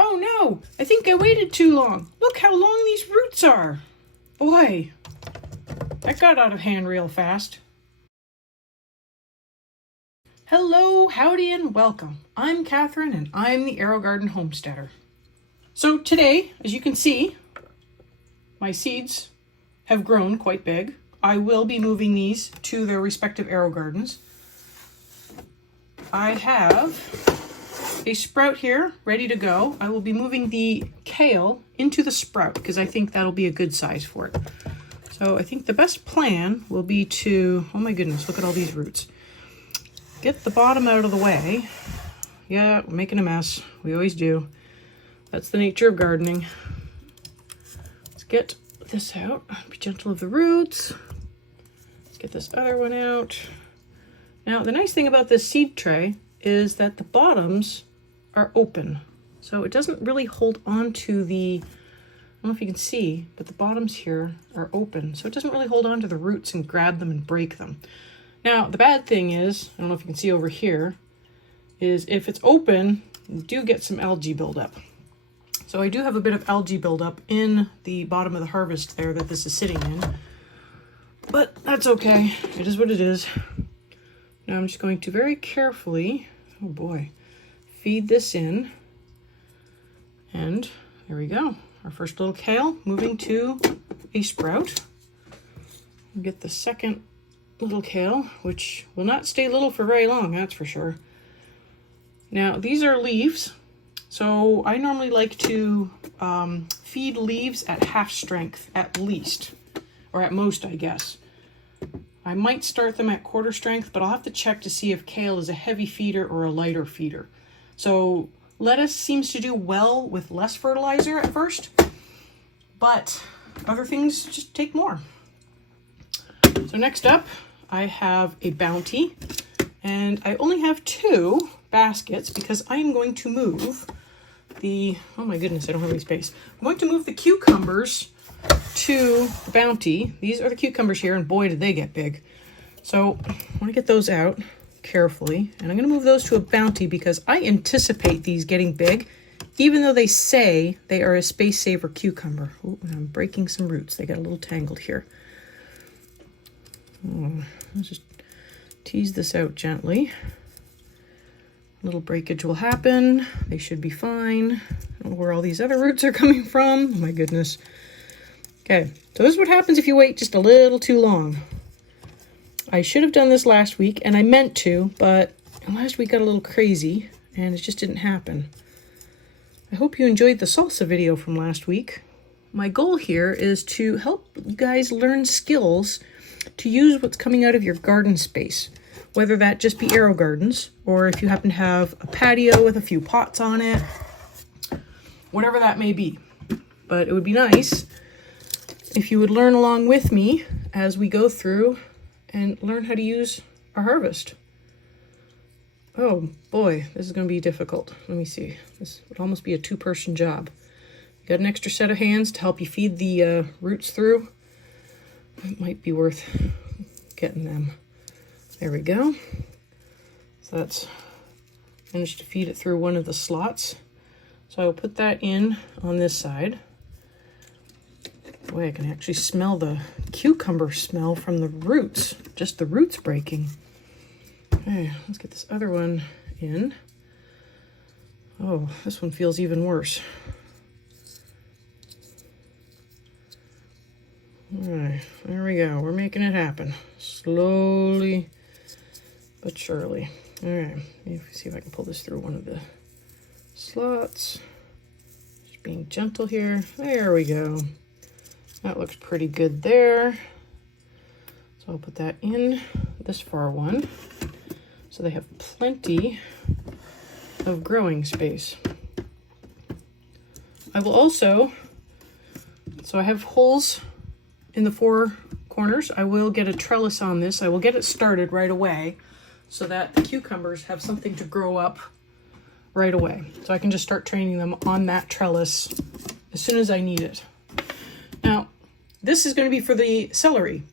Oh no, I think I waited too long. Look how long these roots are. Boy, that got out of hand real fast. Hello, howdy, and welcome. I'm Kathryn, and I'm the Aerogarden Homesteader. So today, as you can see, my seeds have grown quite big. I will be moving these to their respective Aerogardens. I have a sprout here ready to go. I will be moving the kale into the sprout because I think that'll be a good size for it. So I think the best plan will be to, oh my goodness, look at all these roots. Get the bottom out of the way. Yeah, we're making a mess. We always do. That's the nature of gardening. Let's get this out. Be gentle with the roots. Let's get this other one out. Now, the nice thing about this seed tray is that the bottoms are open. So it doesn't really hold on to the, I don't know if you can see, but the bottoms here are open. So it doesn't really hold on to the roots and grab them and break them. Now, the bad thing is, I don't know if you can see over here, is if it's open, you do get some algae buildup. So I do have a bit of algae buildup in the bottom of the harvest there that this is sitting in. But that's okay. It is what it is. Now I'm just going to very carefully, oh boy, feed this in. And there we go. Our first little kale moving to a sprout. We'll get the second little kale, which will not stay little for very long, that's for sure. Now these are leaves. So I normally like to feed leaves at half strength at least, or at most, I guess. I might start them at quarter strength, but I'll have to check to see if kale is a heavy feeder or a lighter feeder. So lettuce seems to do well with less fertilizer at first, but other things just take more. So next up, I have a bounty, and I only have 2 baskets because I am going to move the, oh my goodness, I don't have any space. I'm going to move the cucumbers to the bounty. These are the cucumbers here, and boy, did they get big. So I want to get those out carefully, and I'm going to move those to a bounty because I anticipate these getting big, even though they say they are a space saver cucumber. Oh, and I'm breaking some roots. They got a little tangled here. Oh, let's just tease this out gently. A little breakage will happen. They should be fine. I don't know where all these other roots are coming from. Oh my goodness. Okay, so this is what happens if you wait just a little too long. I should have done this last week, and I meant to, but last week got a little crazy, and it just didn't happen. I hope you enjoyed the salsa video from last week. My goal here is to help you guys learn skills to use what's coming out of your garden space, whether that just be Aerogardens, or if you happen to have a patio with a few pots on it, whatever that may be. But it would be nice if you would learn along with me as we go through and learn how to use a harvest. Oh boy, this is going to be difficult. Let me see. This would almost be a 2-person job. You got an extra set of hands to help you feed the roots through. It might be worth getting them. There we go. So that's managed to feed it through one of the slots. So I will put that in on this side. Boy, I can actually smell the cucumber smell from the roots. Just the roots breaking. Okay, let's get this other one in. Oh, this one feels even worse. All right, there we go. We're making it happen. Slowly but surely. All right, let me see if I can pull this through one of the slots. Just being gentle here. There we go. That looks pretty good there. So I'll put that in this far one. So they have plenty of growing space. I will also, so I have holes in the 4 corners. I will get a trellis on this. I will get it started right away so that the cucumbers have something to grow up right away. So I can just start training them on that trellis as soon as I need it. Now, this is going to be for the celery.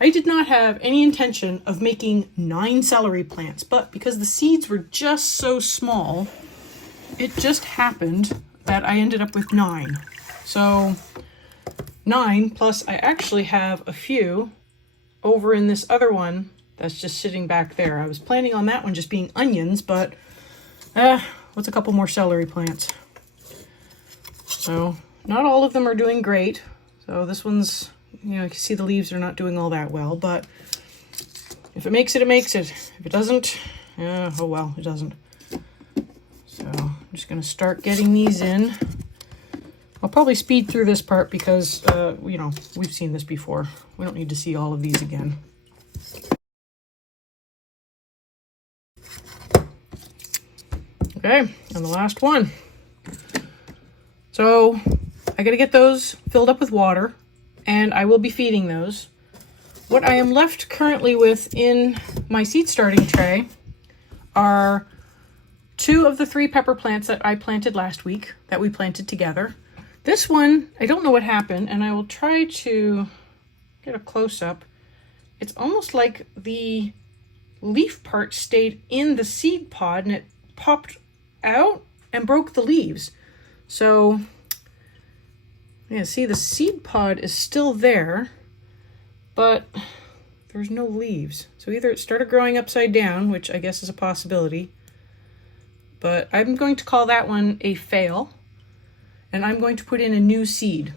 I did not have any intention of making 9 celery plants, but because the seeds were just so small it just happened that I ended up with 9. So 9 plus I actually have a few over in this other one that's just sitting back there. I was planning on that one just being onions, but what's a couple more celery plants? So not all of them are doing great. So this one's, you know, you can see the leaves are not doing all that well, but if it makes it, it makes it. If it doesn't, oh well, it doesn't. So I'm just going to start getting these in. I'll probably speed through this part because, you know, we've seen this before. We don't need to see all of these again. Okay, and the last one. So I got to get those filled up with water, and I will be feeding those. What I am left currently with in my seed starting tray are 2 of the 3 pepper plants that I planted last week, that we planted together. This one, I don't know what happened, and I will try to get a close-up. It's almost like the leaf part stayed in the seed pod and it popped out and broke the leaves. So, yeah, see, the seed pod is still there, but there's no leaves. So either it started growing upside down, which I guess is a possibility, but I'm going to call that one a fail, and I'm going to put in a new seed.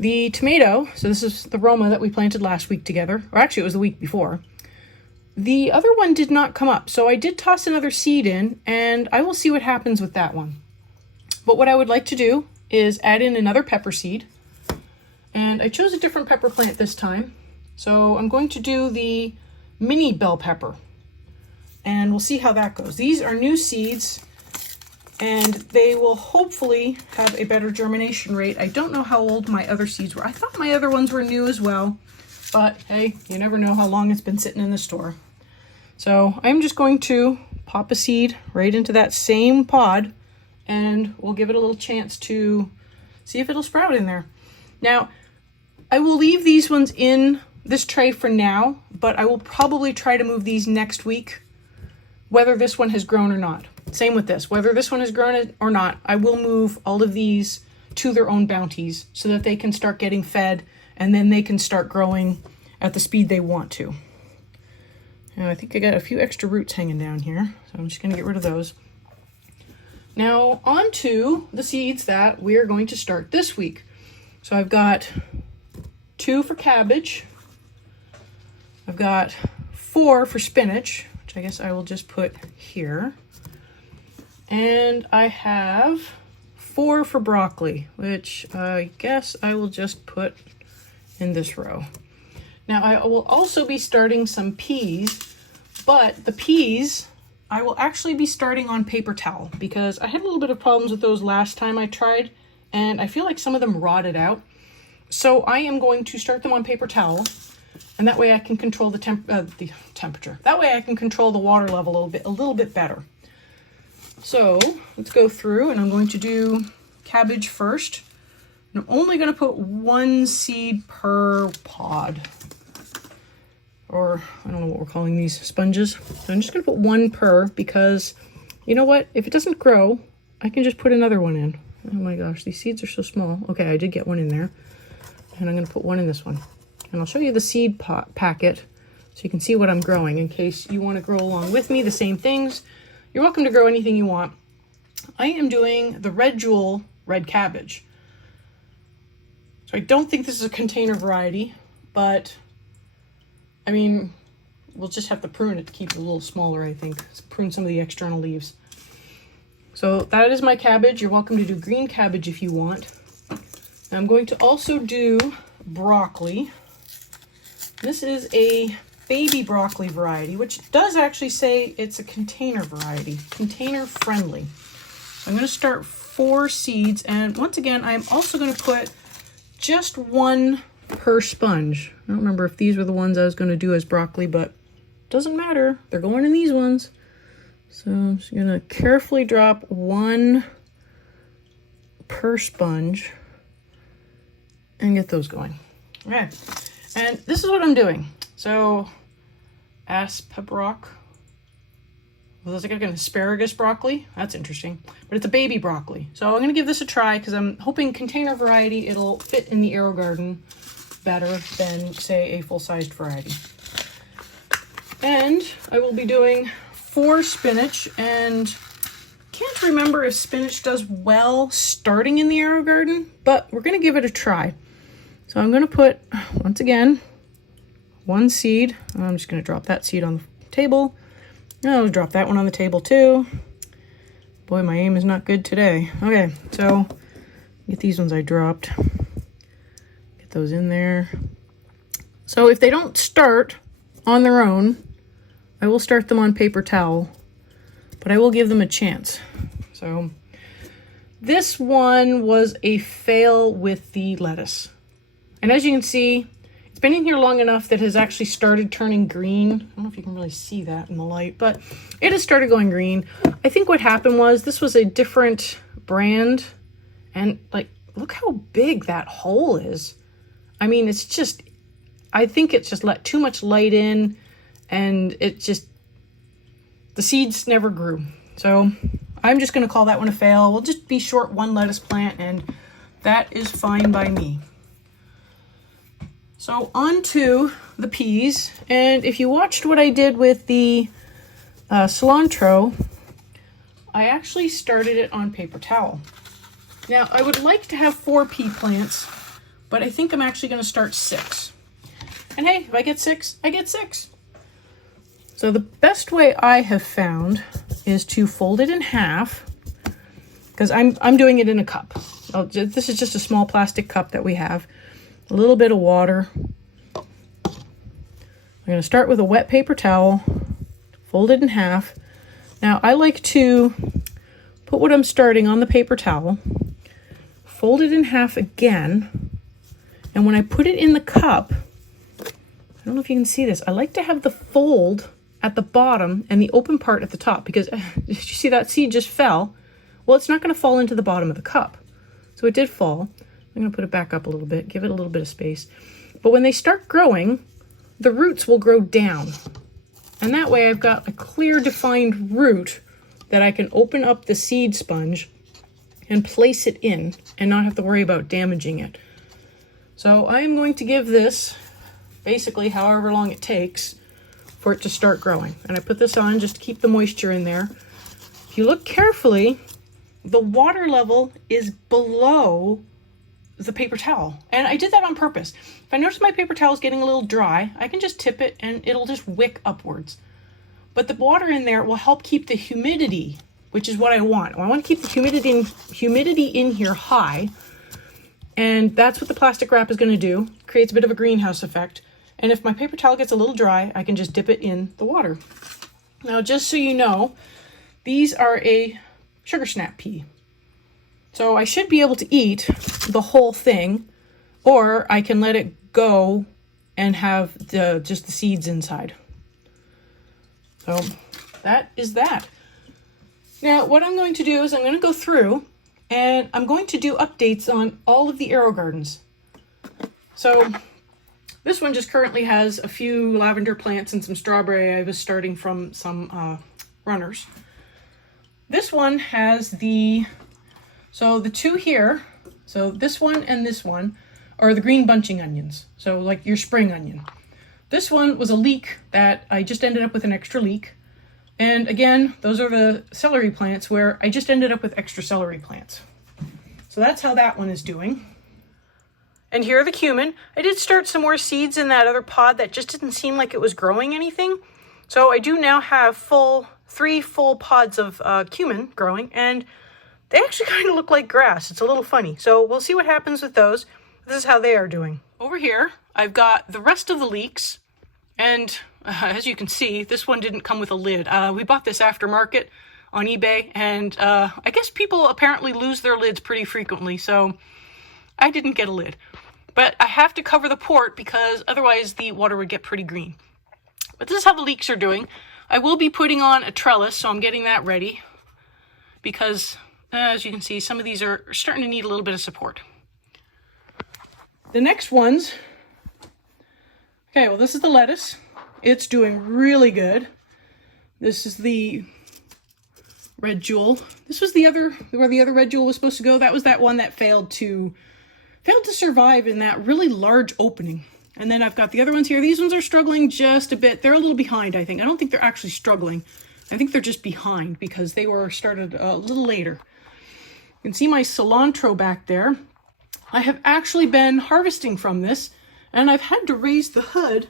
The tomato, so this is the Roma that we planted last week together, or actually it was the week before. The other one did not come up, so I did toss another seed in, and I will see what happens with that one. But what I would like to do is add in another pepper seed, and I chose a different pepper plant this time. So I'm going to do the mini bell pepper, and we'll see how that goes. These are new seeds, and they will hopefully have a better germination rate. I don't know how old my other seeds were. I thought my other ones were new as well, but hey, you never know how long it's been sitting in the store. So I'm just going to pop a seed right into that same pod, and we'll give it a little chance to see if it'll sprout in there. Now, I will leave these ones in this tray for now, but I will probably try to move these next week, whether this one has grown or not. Same with this, whether this one has grown or not, I will move all of these to their own bounties so that they can start getting fed, and then they can start growing at the speed they want to. And I think I got a few extra roots hanging down here, so I'm just going to get rid of those. Now on to the seeds that we're going to start this week. So I've got 2 for cabbage. I've got 4 for spinach, which I guess I will just put here. And I have 4 for broccoli, which I guess I will just put in this row. Now I will also be starting some peas, but the peas I will actually be starting on paper towel because I had a little bit of problems with those last time I tried, and I feel like some of them rotted out. So I am going to start them on paper towel, and that way I can control the temperature. That way I can control the water level a little bit better. So let's go through, and I'm going to do cabbage first. And I'm only going to put 1 seed per pod, or I don't know what we're calling these, sponges. So I'm just going to put 1 per, because you know what? If it doesn't grow, I can just put another one in. Oh my gosh, these seeds are so small. Okay, I did get 1 in there, and I'm going to put 1 in this one. And I'll show you the seed packet so you can see what I'm growing in case you want to grow along with me the same things. You're welcome to grow anything you want. I am doing the Red Jewel red cabbage. So I don't think this is a container variety, but I mean, we'll just have to prune it to keep it a little smaller, I think. Let's prune some of the external leaves. So that is my cabbage. You're welcome to do green cabbage if you want. I'm going to also do broccoli. This is a baby broccoli variety, which does actually say it's a container variety, container friendly. So I'm going to start 4 seeds, and once again, I'm also going to put just 1 per sponge. I don't remember if these were the ones I was going to do as broccoli, but doesn't matter. They're going in these ones. So I'm just going to carefully drop 1 per sponge and get those going. Okay, and this is what I'm doing. So asperbrock, Well, there's like an asparagus broccoli. That's interesting. But it's a baby broccoli. So I'm going to give this a try because I'm hoping container variety, it'll fit in the Aerogarden better than, say, a full-sized variety. And I will be doing 4 spinach, and can't remember if spinach does well starting in the Aerogarden, but we're going to give it a try. So I'm going to put, once again, 1 seed. I'm just going to drop that seed on the table. I'll drop that one on the table too. Boy, my aim is not good today. Okay, so get these ones I dropped. Get those in there. So if they don't start on their own, I will start them on paper towel, but I will give them a chance. So this one was a fail with the lettuce. And as you can see, it's been in here long enough that it has actually started turning green. I don't know if you can really see that in the light, but it has started going green. I think what happened was this was a different brand, and like, look how big that hole is. I mean, it's just, I think it's just let too much light in, and it just, the seeds never grew. So I'm just going to call that one a fail. We'll just be short 1 lettuce plant, and that is fine by me. So on to the peas, and if you watched what I did with the cilantro, I actually started it on paper towel. Now I would like to have 4 pea plants, but I think I'm actually going to start 6. And hey, if I get 6, I get 6. So the best way I have found is to fold it in half, because I'm doing it in a cup. This is just a small plastic cup that we have. A little bit of water. I'm going to start with a wet paper towel, fold it in half. Now I like to put what I'm starting on the paper towel, fold it in half again, and when I put it in the cup, I don't know if you can see this, I like to have the fold at the bottom and the open part at the top, because did you see that seed just fell? Well, it's not going to fall into the bottom of the cup. So it did fall. I'm going to put it back up a little bit, give it a little bit of space. But when they start growing, the roots will grow down. And that way I've got a clear defined root that I can open up the seed sponge and place it in and not have to worry about damaging it. So I am going to give this basically however long it takes for it to start growing. And I put this on just to keep the moisture in there. If you look carefully, the water level is below the paper towel. And I did that on purpose. If I notice my paper towel is getting a little dry, I can just tip it and it'll just wick upwards. But the water in there will help keep the humidity, which is what I want. I want to keep the humidity in here high. And that's what the plastic wrap is going to do. Creates a bit of a greenhouse effect. And if my paper towel gets a little dry, I can just dip it in the water. Now, just so you know, these are a sugar snap pea. So I should be able to eat the whole thing, or I can let it go and have just the seeds inside. So that is that. Now what I'm going to do is I'm going to go through and I'm going to do updates on all of the Aerogardens. So this one just currently has a few lavender plants and some strawberry. I was starting from some runners. This one has the 2 here, so this one and this one are the green bunching onions. So like your spring onion. This one was a leek that I just ended up with an extra leek. And again, those are the celery plants where I just ended up with extra celery plants. So that's how that one is doing. And here are the cumin. I did start some more seeds in that other pod that just didn't seem like it was growing anything. So I do now have 3 full pods of cumin growing, and they actually kind of look like grass. It's a little funny. So we'll see what happens with those. This is how they are doing. Over here, I've got the rest of the leeks. And as you can see, this one didn't come with a lid. We bought this aftermarket on eBay. And I guess people apparently lose their lids pretty frequently. So I didn't get a lid. But I have to cover the port because otherwise the water would get pretty green. But this is how the leeks are doing. I will be putting on a trellis, so I'm getting that ready. Because as you can see, some of these are starting to need a little bit of support. The next ones, okay, well this is the lettuce. It's doing really good. This is the red jewel. This was the other, where the other red jewel was supposed to go. That was that one that failed to survive in that really large opening. And then I've got the other ones here. These ones are struggling just a bit. They're a little behind, I think. I don't think they're actually struggling. I think they're just behind because they were started a little later. You can see my cilantro back there. I have actually been harvesting from this, and I've had to raise the hood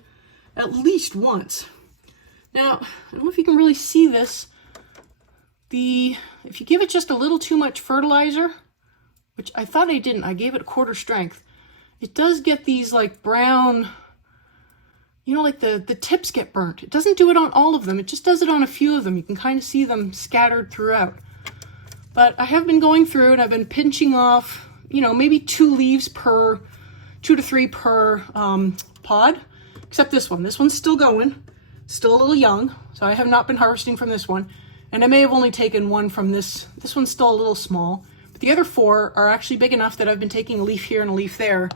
at least once. Now, I don't know if you can really see this. If you give it just a little too much fertilizer, which I thought I didn't, I gave it 1/4 strength, it does get these like brown, you know, like the tips get burnt. It doesn't do it on all of them. It just does it on a few of them. You can kind of see them scattered throughout. But I have been going through and I've been pinching off, you know, maybe 2 leaves per, 2 to 3 per pod, except this one. This one's still going, still a little young. So I have not been harvesting from this one. And I may have only taken 1 from this. This one's still a little small. But the other 4 are actually big enough that I've been taking a leaf here and a leaf there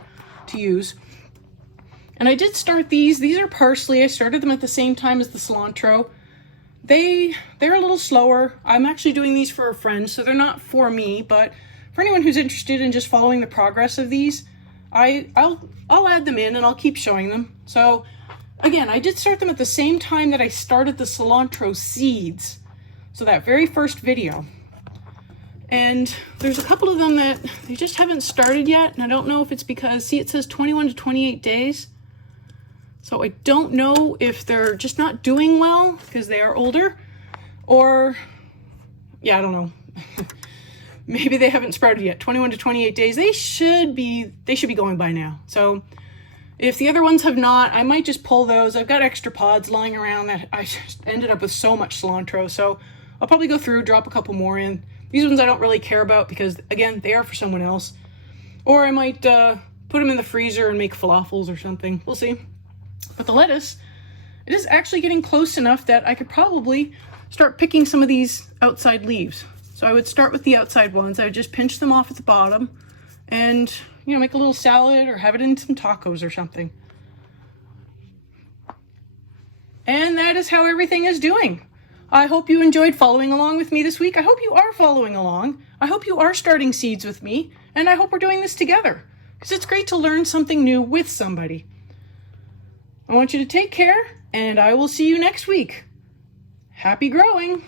to use. And I did start these. These are parsley. I started them at the same time as the cilantro. They're a little slower. I'm actually doing these for a friend, so they're not for me, but for anyone who's interested in just following the progress of these, I'll add them in and I'll keep showing them. So again, I did start them at the same time that I started the cilantro seeds. So that very first video. And there's a couple of them that they just haven't started yet. And I don't know if it's because, see, it says 21 to 28 days. So I don't know if they're just not doing well because they are older, or yeah, I don't know. Maybe they haven't sprouted yet. 21 to 28 days. They should be going by now. So if the other ones have not, I might just pull those. I've got extra pods lying around that I just ended up with so much cilantro. So I'll probably go through, drop a couple more in. These ones I don't really care about because, again, they are for someone else. Or I might put them in the freezer and make falafels or something. We'll see. But the lettuce, it is actually getting close enough that I could probably start picking some of these outside leaves. So I would start with the outside ones. I would just pinch them off at the bottom and, you know, make a little salad or have it in some tacos or something. And that is how everything is doing. I hope you enjoyed following along with me this week. I hope you are following along. I hope you are starting seeds with me, and I hope we're doing this together because it's great to learn something new with somebody. I want you to take care, and I will see you next week. Happy growing!